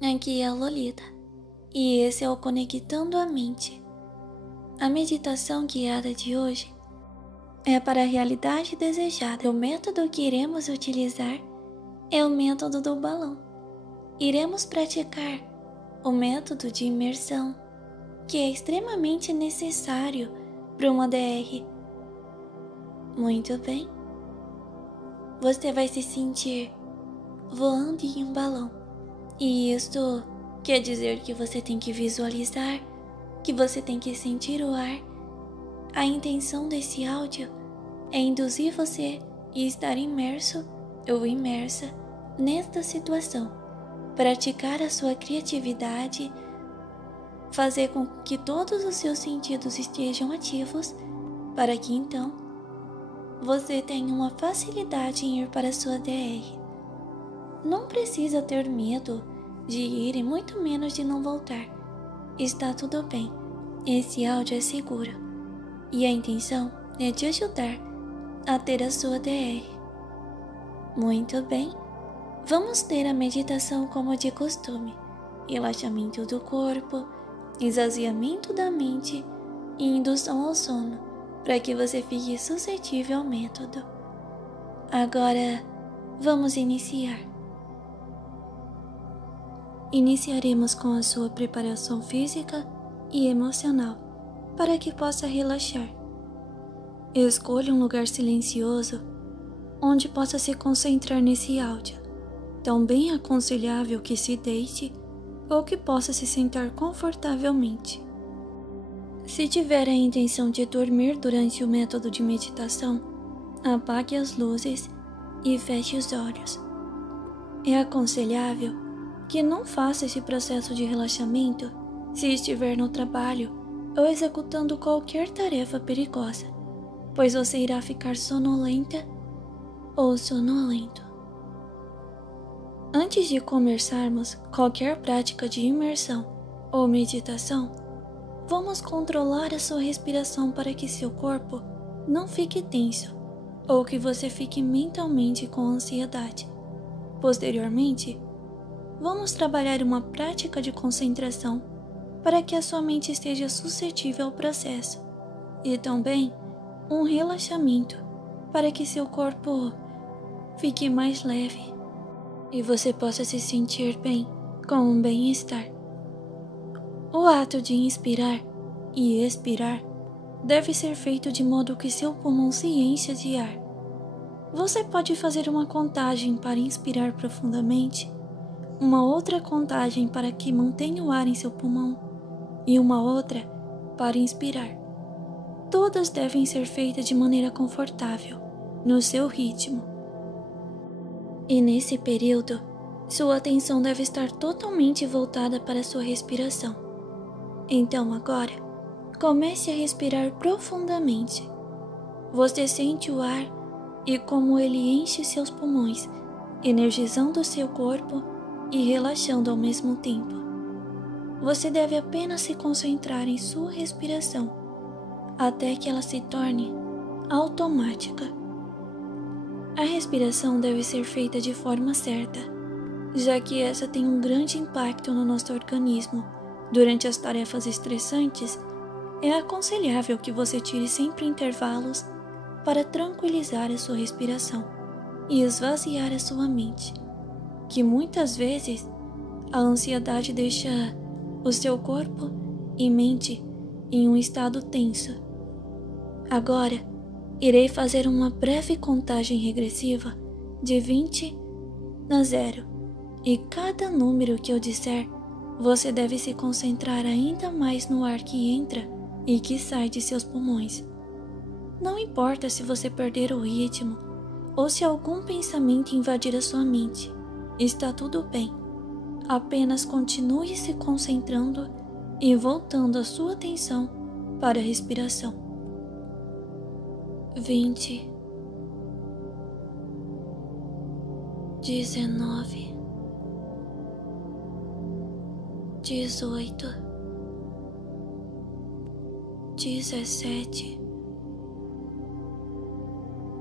Aqui é a Lolita, e esse é o Conectando a Mente. A meditação guiada de hoje é para a realidade desejada. O método que iremos utilizar é o método do balão. Iremos praticar o método de imersão, que é extremamente necessário para uma DR. Muito bem. Você vai se sentir voando em um balão. E isto quer dizer que você tem que visualizar, que você tem que sentir o ar. A intenção desse áudio é induzir você a estar imerso ou imersa nesta situação, praticar a sua criatividade, fazer com que todos os seus sentidos estejam ativos, para que então você tenha uma facilidade em ir para a sua DR. Não precisa ter medo de ir e muito menos de não voltar. Está tudo bem. Esse áudio é seguro. E a intenção é te ajudar a ter a sua DR. Muito bem. Vamos ter a meditação como de costume. Relaxamento do corpo, esvaziamento da mente e indução ao sono, para que você fique suscetível ao método. Agora, vamos iniciar. Iniciaremos com a sua preparação física e emocional, para que possa relaxar. Escolha um lugar silencioso, onde possa se concentrar nesse áudio. Também é aconselhável que se deite ou que possa se sentar confortavelmente. Se tiver a intenção de dormir durante o método de meditação, apague as luzes e feche os olhos. É aconselhável que não faça esse processo de relaxamento se estiver no trabalho ou executando qualquer tarefa perigosa, pois você irá ficar sonolenta ou sonolento. Antes de começarmos qualquer prática de imersão ou meditação, vamos controlar a sua respiração para que seu corpo não fique tenso ou que você fique mentalmente com ansiedade. Posteriormente, vamos trabalhar uma prática de concentração para que a sua mente esteja suscetível ao processo e também um relaxamento para que seu corpo fique mais leve e você possa se sentir bem, com um bem-estar. O ato de inspirar e expirar deve ser feito de modo que seu pulmão se encha de ar. Você pode fazer uma contagem para inspirar profundamente, uma outra contagem para que mantenha o ar em seu pulmão e uma outra para inspirar. Todas devem ser feitas de maneira confortável, no seu ritmo. E nesse período, sua atenção deve estar totalmente voltada para a sua respiração. Então agora, comece a respirar profundamente. Você sente o ar e como ele enche seus pulmões, energizando seu corpo e relaxando ao mesmo tempo. Você deve apenas se concentrar em sua respiração, até que ela se torne automática. A respiração deve ser feita de forma certa, já que essa tem um grande impacto no nosso organismo. Durante as tarefas estressantes, é aconselhável que você tire sempre intervalos para tranquilizar a sua respiração e esvaziar a sua mente, que muitas vezes a ansiedade deixa o seu corpo e mente em um estado tenso. Agora, irei fazer uma breve contagem regressiva de 20 a 0, e cada número que eu disser, você deve se concentrar ainda mais no ar que entra e que sai de seus pulmões. Não importa se você perder o ritmo ou se algum pensamento invadir a sua mente, está tudo bem. Apenas continue se concentrando e voltando a sua atenção para a respiração. 20, 19, 18, 17,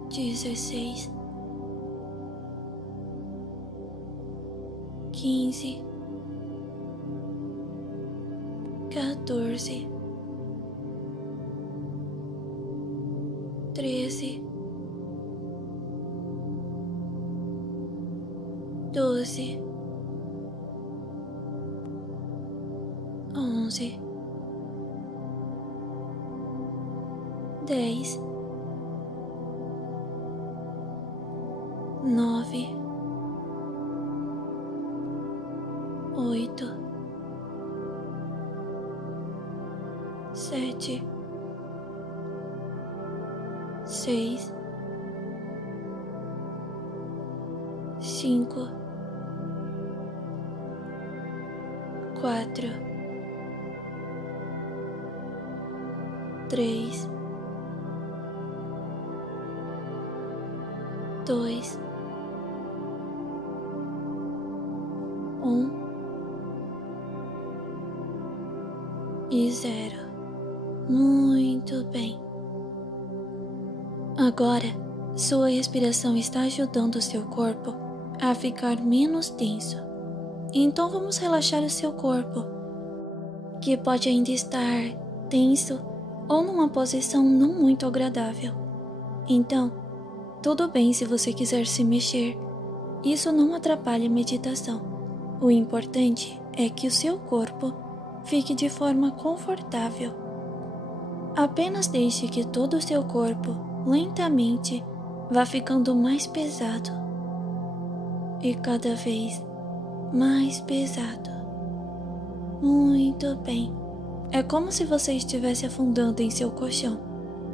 16, 15, 14, 13, 12, 11, 10, 9, 8, 7, 6, 5, 4, 3, 2, 1 e 0. Muito bem. Agora, sua respiração está ajudando o seu corpo a ficar menos tenso. Então vamos relaxar o seu corpo, que pode ainda estar tenso ou numa posição não muito agradável. Então, tudo bem se você quiser se mexer. Isso não atrapalha a meditação. O importante é que o seu corpo fique de forma confortável. Apenas deixe que todo o seu corpo, lentamente, vá ficando mais pesado. E cada vez mais pesado. Muito bem. É como se você estivesse afundando em seu colchão,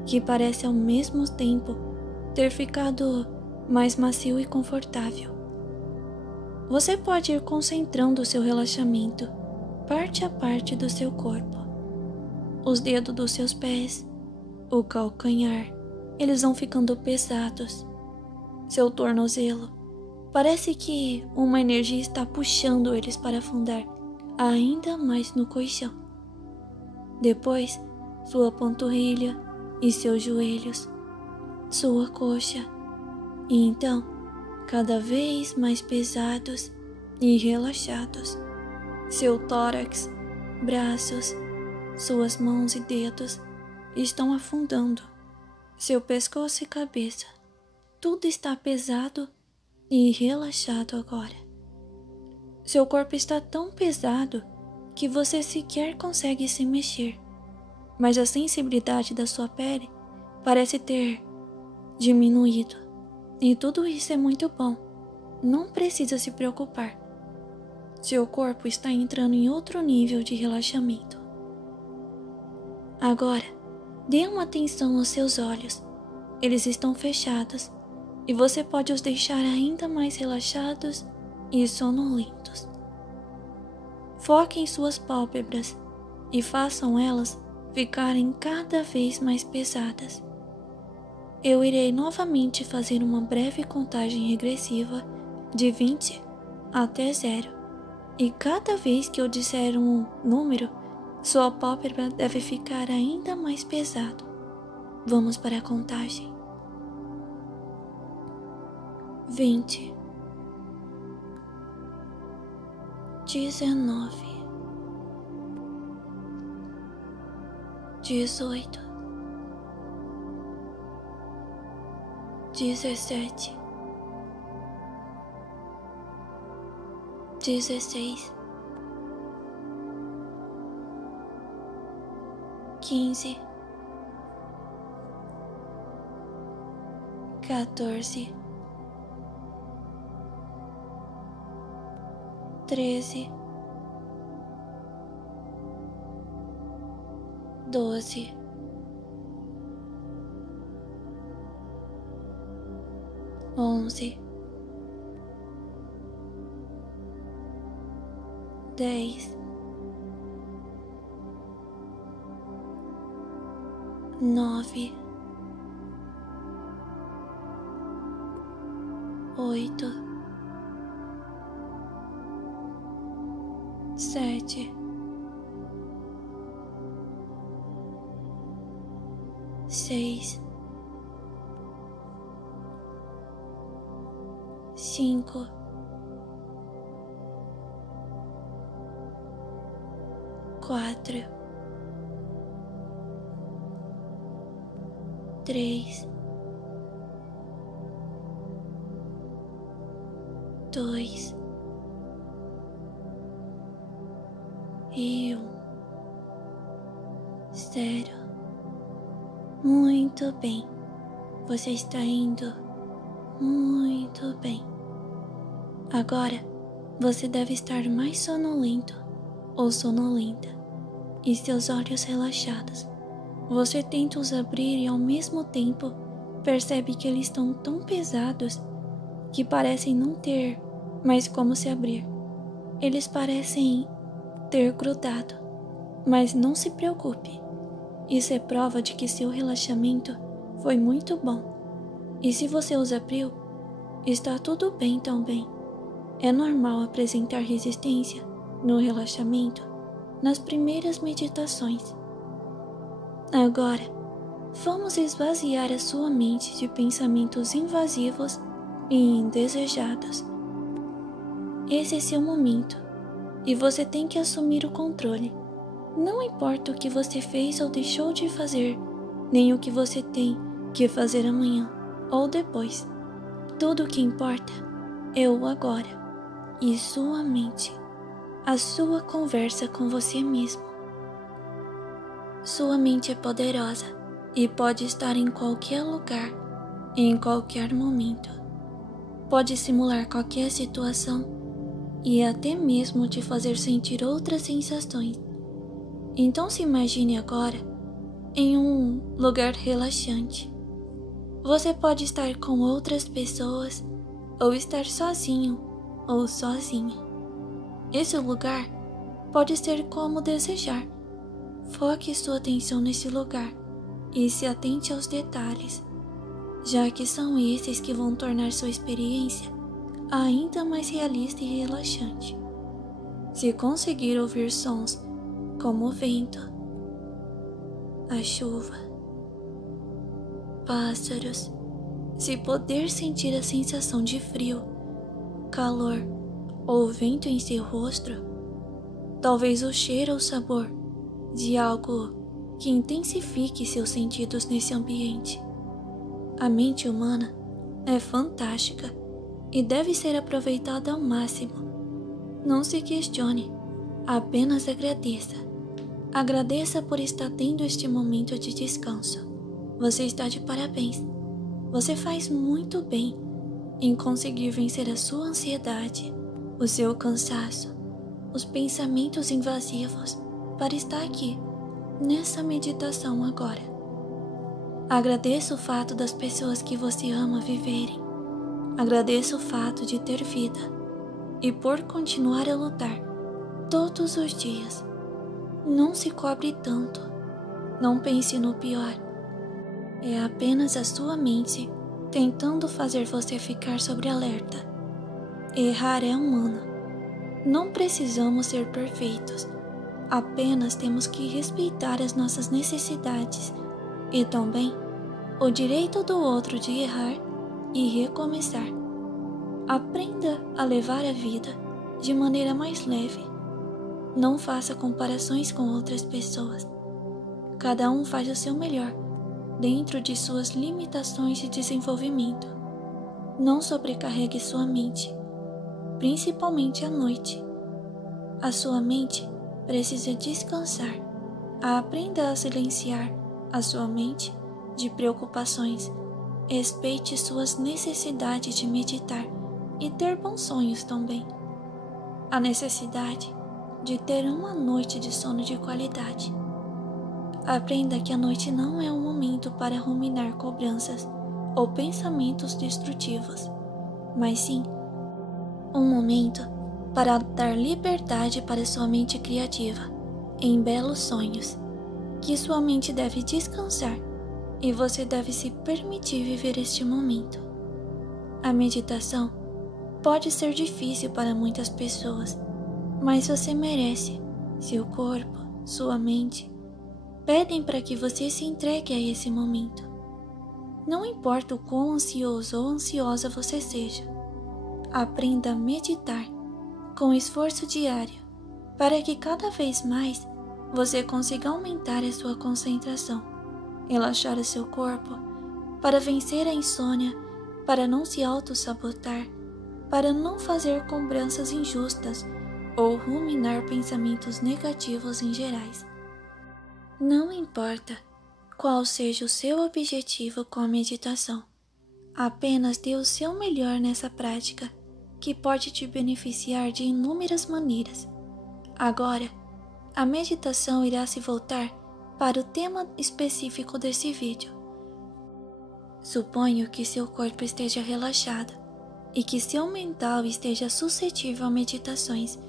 que parece ao mesmo tempo ter ficado mais macio e confortável. Você pode ir concentrando o seu relaxamento, parte a parte do seu corpo. Os dedos dos seus pés, o calcanhar, eles vão ficando pesados. Seu tornozelo, parece que uma energia está puxando eles para afundar ainda mais no colchão. Depois, sua panturrilha e seus joelhos, sua coxa, e então, cada vez mais pesados e relaxados. Seu tórax, braços, suas mãos e dedos estão afundando. Seu pescoço e cabeça, tudo está pesado e relaxado agora. Seu corpo está tão pesado que você sequer consegue se mexer, mas a sensibilidade da sua pele parece ter diminuído. E tudo isso é muito bom. Não precisa se preocupar. Seu corpo está entrando em outro nível de relaxamento. Agora, dê uma atenção aos seus olhos. Eles estão fechados e você pode os deixar ainda mais relaxados e sonolentos. Foque em suas pálpebras e façam elas ficarem cada vez mais pesadas. Eu irei novamente fazer uma breve contagem regressiva de 20 até 0. E cada vez que eu disser um número, sua pálpebra deve ficar ainda mais pesado. Vamos para a contagem. 20, 19, 18, 17, 16, 15, 14, 13, 12, 11, 10, 9, 8, 7, 6, 5, 4, 4, 3, 2 e 1. 0. Muito bem. Você está indo muito bem. Agora, você deve estar mais sonolento ou sonolenta e seus olhos relaxados. Você tenta os abrir e ao mesmo tempo percebe que eles estão tão pesados que parecem não ter mais como se abrir. Eles parecem ter grudado, mas não se preocupe. Isso é prova de que seu relaxamento foi muito bom. E se você os abriu, está tudo bem também. É normal apresentar resistência no relaxamento nas primeiras meditações. Agora, vamos esvaziar a sua mente de pensamentos invasivos e indesejados. Esse é seu momento e você tem que assumir o controle. Não importa o que você fez ou deixou de fazer, nem o que você tem que fazer amanhã ou depois. Tudo o que importa é o agora e sua mente, a sua conversa com você mesmo. Sua mente é poderosa e pode estar em qualquer lugar, em qualquer momento. Pode simular qualquer situação e até mesmo te fazer sentir outras sensações. Então se imagine agora em um lugar relaxante. Você pode estar com outras pessoas ou estar sozinho ou sozinha. Esse lugar pode ser como desejar. Foque sua atenção nesse lugar e se atente aos detalhes, já que são esses que vão tornar sua experiência ainda mais realista e relaxante. Se conseguir ouvir sons como o vento, a chuva, pássaros, se poder sentir a sensação de frio, calor ou vento em seu rosto, talvez o cheiro ou sabor de algo que intensifique seus sentidos nesse ambiente. A mente humana é fantástica e deve ser aproveitada ao máximo. Não se questione, apenas agradeça. Agradeça por estar tendo este momento de descanso. Você está de parabéns. Você faz muito bem em conseguir vencer a sua ansiedade, o seu cansaço, os pensamentos invasivos para estar aqui, nessa meditação agora. Agradeça o fato das pessoas que você ama viverem. Agradeça o fato de ter vida e por continuar a lutar todos os dias. Não se cobre tanto. Não pense no pior. É apenas a sua mente tentando fazer você ficar sobre alerta. Errar é humano. Não precisamos ser perfeitos. Apenas temos que respeitar as nossas necessidades e também o direito do outro de errar e recomeçar. Aprenda a levar a vida de maneira mais leve. Não faça comparações com outras pessoas. Cada um faz o seu melhor, dentro de suas limitações de desenvolvimento. Não sobrecarregue sua mente, principalmente à noite. A sua mente precisa descansar. Aprenda a silenciar a sua mente de preocupações. Respeite suas necessidades de meditar e ter bons sonhos também. A necessidade de ter uma noite de sono de qualidade. Aprenda que a noite não é um momento para ruminar cobranças ou pensamentos destrutivos, mas sim um momento para dar liberdade para sua mente criativa em belos sonhos, que sua mente deve descansar e você deve se permitir viver este momento. A meditação pode ser difícil para muitas pessoas, mas você merece. Seu corpo, sua mente pedem para que você se entregue a esse momento. Não importa o quão ansioso ou ansiosa você seja, aprenda a meditar com esforço diário para que cada vez mais você consiga aumentar a sua concentração, relaxar o seu corpo, para vencer a insônia, para não se auto-sabotar, para não fazer cobranças injustas ou ruminar pensamentos negativos em gerais. Não importa qual seja o seu objetivo com a meditação, apenas dê o seu melhor nessa prática, que pode te beneficiar de inúmeras maneiras. Agora, a meditação irá se voltar para o tema específico desse vídeo. Suponho que seu corpo esteja relaxado e que seu mental esteja suscetível a meditações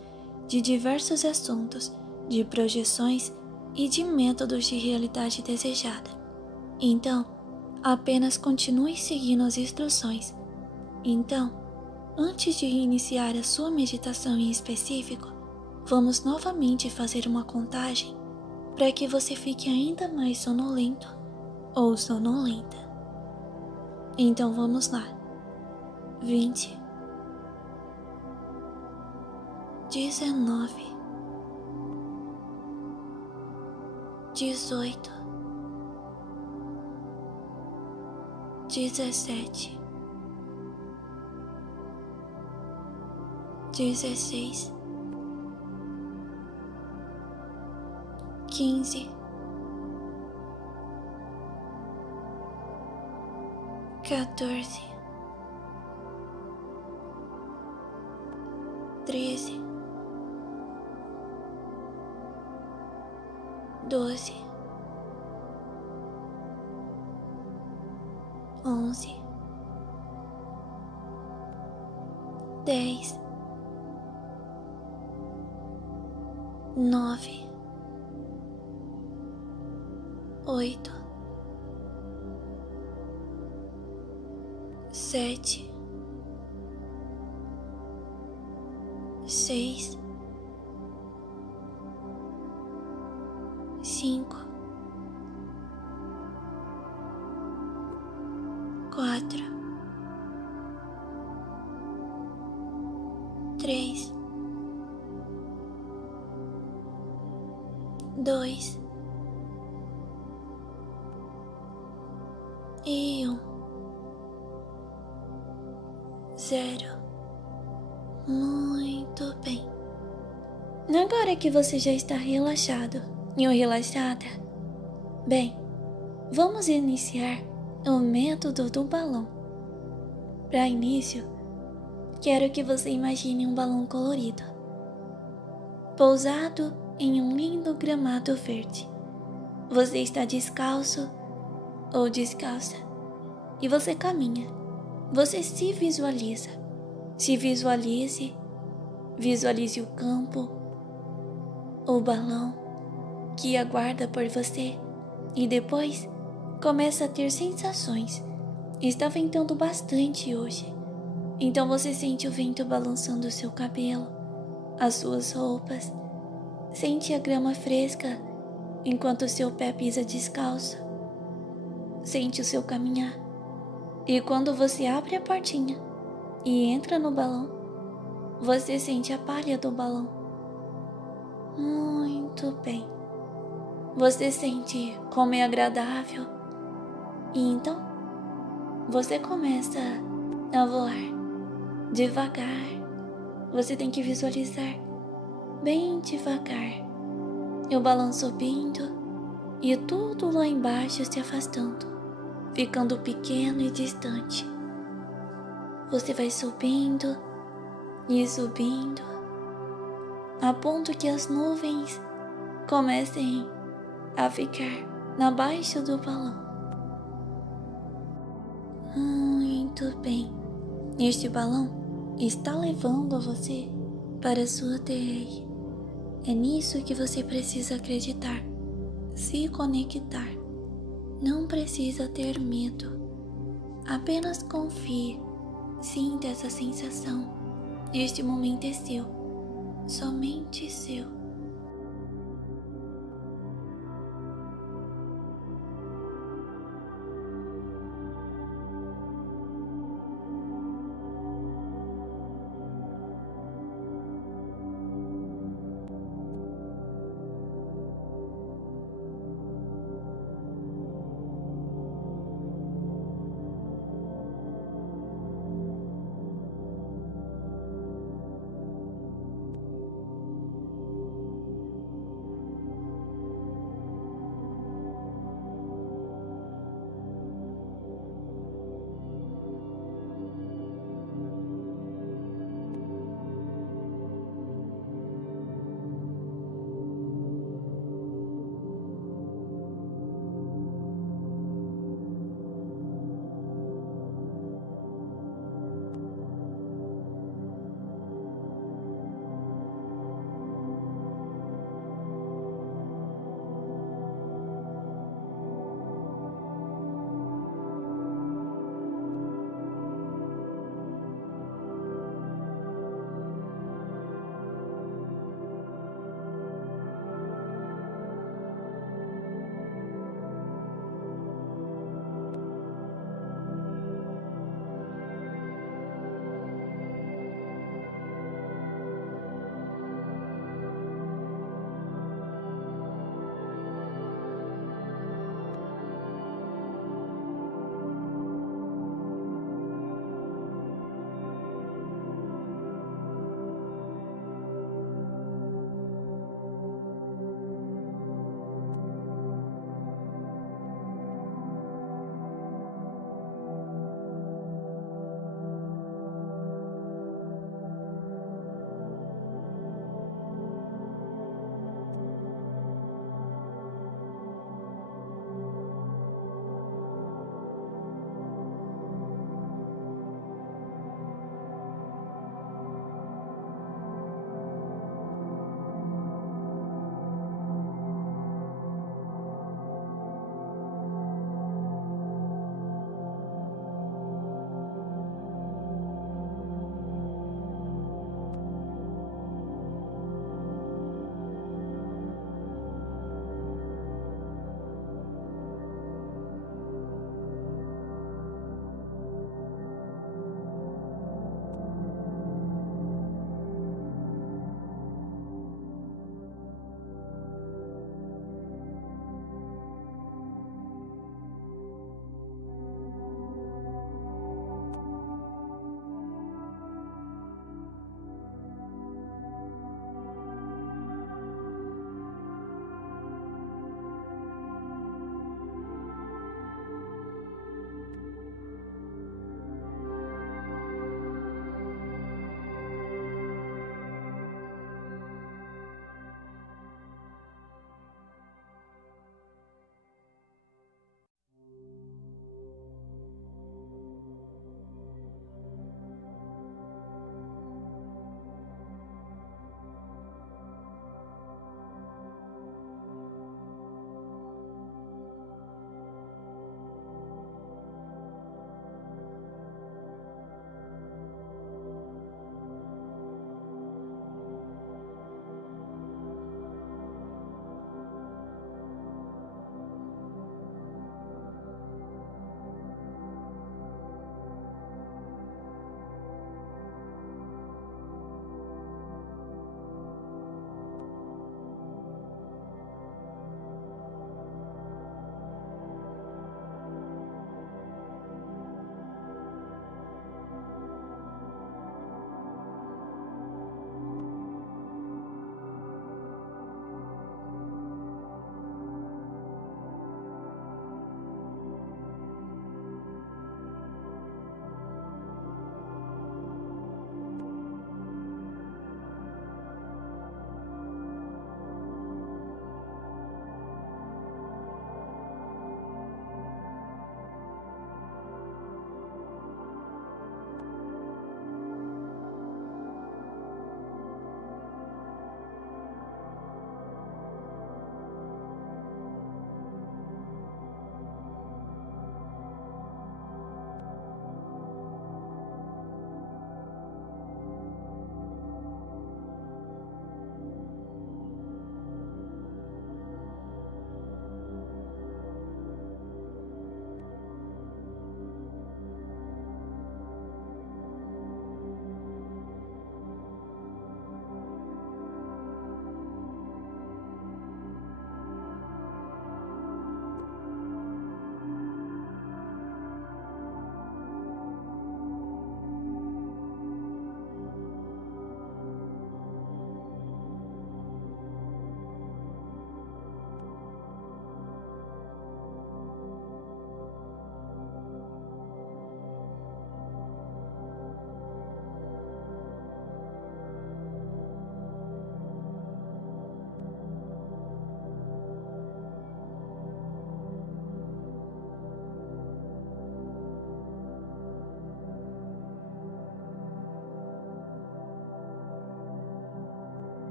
de diversos assuntos, de projeções e de métodos de realidade desejada. Então, apenas continue seguindo as instruções. Então, antes de iniciar a sua meditação em específico, vamos novamente fazer uma contagem para que você fique ainda mais sonolento ou sonolenta. Então vamos lá. 20, 19, 18, 17, 16, 15, 14, 13, 12, 11, 10, 9, 8, 7, 6, 5, 4, 3, 2 e 1. 0. Muito bem. Agora que você já está relaxado ou relaxada, bem, vamos iniciar o método do balão. Para início, quero que você imagine um balão colorido, pousado em um lindo gramado verde. Você está descalço ou descalça e você caminha. Você se visualiza. Se visualize o campo, o balão que aguarda por você e depois começa a ter sensações. Está ventando bastante hoje, então você sente o vento balançando o seu cabelo, as suas roupas, sente a grama fresca enquanto o seu pé pisa descalço, sente o seu caminhar. E quando você abre a portinha e entra no balão, você sente a palha do balão. Muito bem. Você sente como é agradável. E então, você começa a voar. Devagar. Você tem que visualizar bem devagar o balão subindo e tudo lá embaixo se afastando, ficando pequeno e distante. Você vai subindo e subindo, a ponto que as nuvens comecem a ficar abaixo do balão. Muito bem. Este balão está levando você para a sua terra. É nisso que você precisa acreditar, se conectar. Não precisa ter medo. Apenas confie. Sinta essa sensação. Este momento é seu. Somente seu.